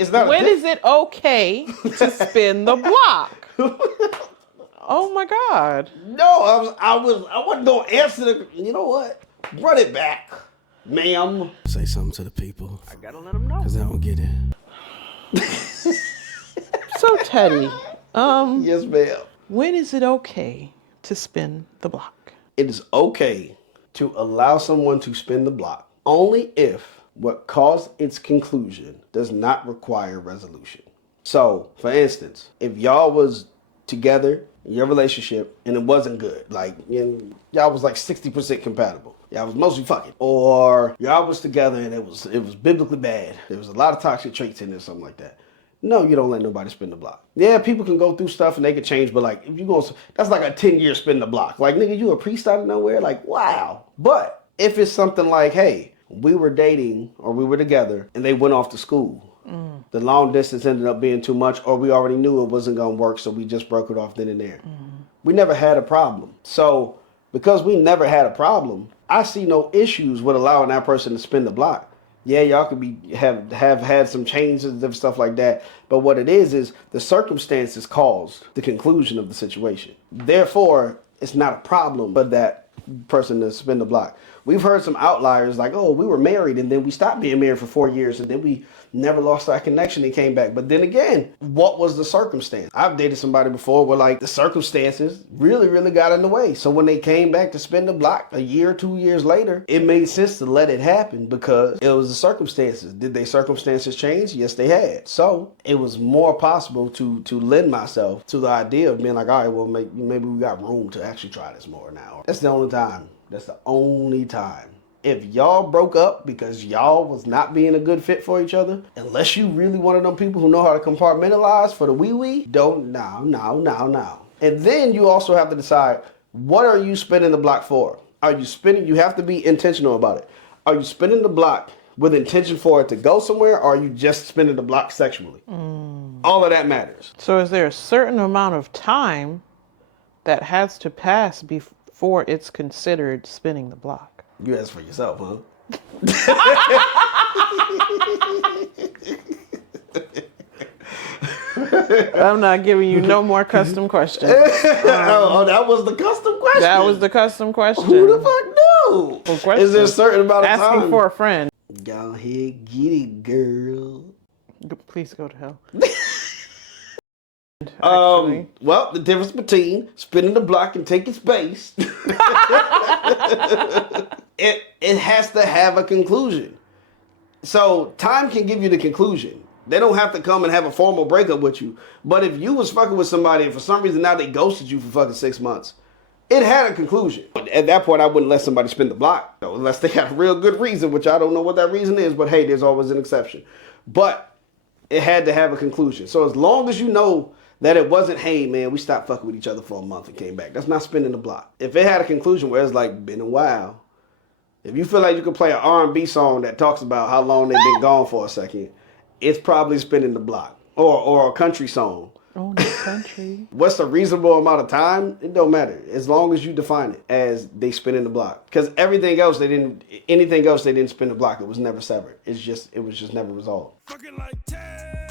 It's not. When is it okay to spin the block? Oh my God. No, I wasn't gonna answer the. You know what? Run it back, ma'am. Say something to the people. I gotta let them know. Cause they don't get it. So Teddy, Yes, ma'am. when is it okay to spin the block? It is okay to allow someone to spin the block only if what caused its conclusion does not require resolution. So, for instance, if y'all was together in your relationship and it wasn't good, like y'all was like 60% compatible, y'all was mostly fucking, or y'all was together and it was biblically bad, there was a lot of toxic traits in there, something like that. No, you don't let nobody spin the block. Yeah, people can go through stuff and they can change, but like, if you go, that's like a 10-year spin the block. Like, nigga, you a priest out of nowhere? Like, wow. But if it's something like, hey, we were dating or we were together and they went off to school. The long distance ended up being too much, or we already knew it wasn't going to work, so we just broke it off then and there. We never had a problem. So because we never had a problem, I see no issues with allowing that person to spin the block. Yeah, y'all could have had some changes and stuff like that. But what it is the circumstances caused the conclusion of the situation. Therefore, it's not a problem for that person to spin the block. We've heard some outliers like, oh, we were married and then we stopped being married for 4 years and then we never lost our connection and came back. But then again, what was the circumstance? I've dated somebody before where like the circumstances really, really got in the way. So when they came back to spin the block a year, 2 years later, it made sense to let it happen because it was the circumstances. Did their circumstances change? Yes, they had. So it was more possible to lend myself to the idea of being like, all right, well, maybe we got room to actually try this more now. That's the only time. That's the only time. If y'all broke up because y'all was not being a good fit for each other, unless you really one of them people who know how to compartmentalize for the wee-wee, no. And then you also have to decide, what are you spinning the block for? You have to be intentional about it. Are you spinning the block with intention for it to go somewhere, or are you just spinning the block sexually? All of that matters. So is there a certain amount of time that has to pass before it's considered spinning the block? You ask for yourself, huh? I'm not giving you no more custom questions. Oh, that was the custom question. That was the custom question. Who the fuck knew? Well, is there a certain amount of time? Asking for a friend. Go ahead, get it, girl. Please go to hell. Well, the difference between spinning the block and taking space, it has to have a conclusion. So time can give you the conclusion. They don't have to come and have a formal breakup with you. But if you was fucking with somebody and for some reason now they ghosted you for fucking 6 months, it had a conclusion. At that point, I wouldn't let somebody spin the block, though, unless they had a real good reason, which I don't know what that reason is, but hey, there's always an exception. But it had to have a conclusion. So as long as you know that it wasn't, hey man, we stopped fucking with each other for a month and came back, that's not spinning the block. If it had a conclusion where it's like, been a while, if you feel like you can play an R&B song that talks about how long they've been gone for a second, it's probably spinning the block. Or a country song. Oh, no, country. What's a reasonable amount of time? It don't matter. As long as you define it as they spinning the block. Because anything else they didn't spin the block. It was never severed. It was just never resolved. Fucking like 10.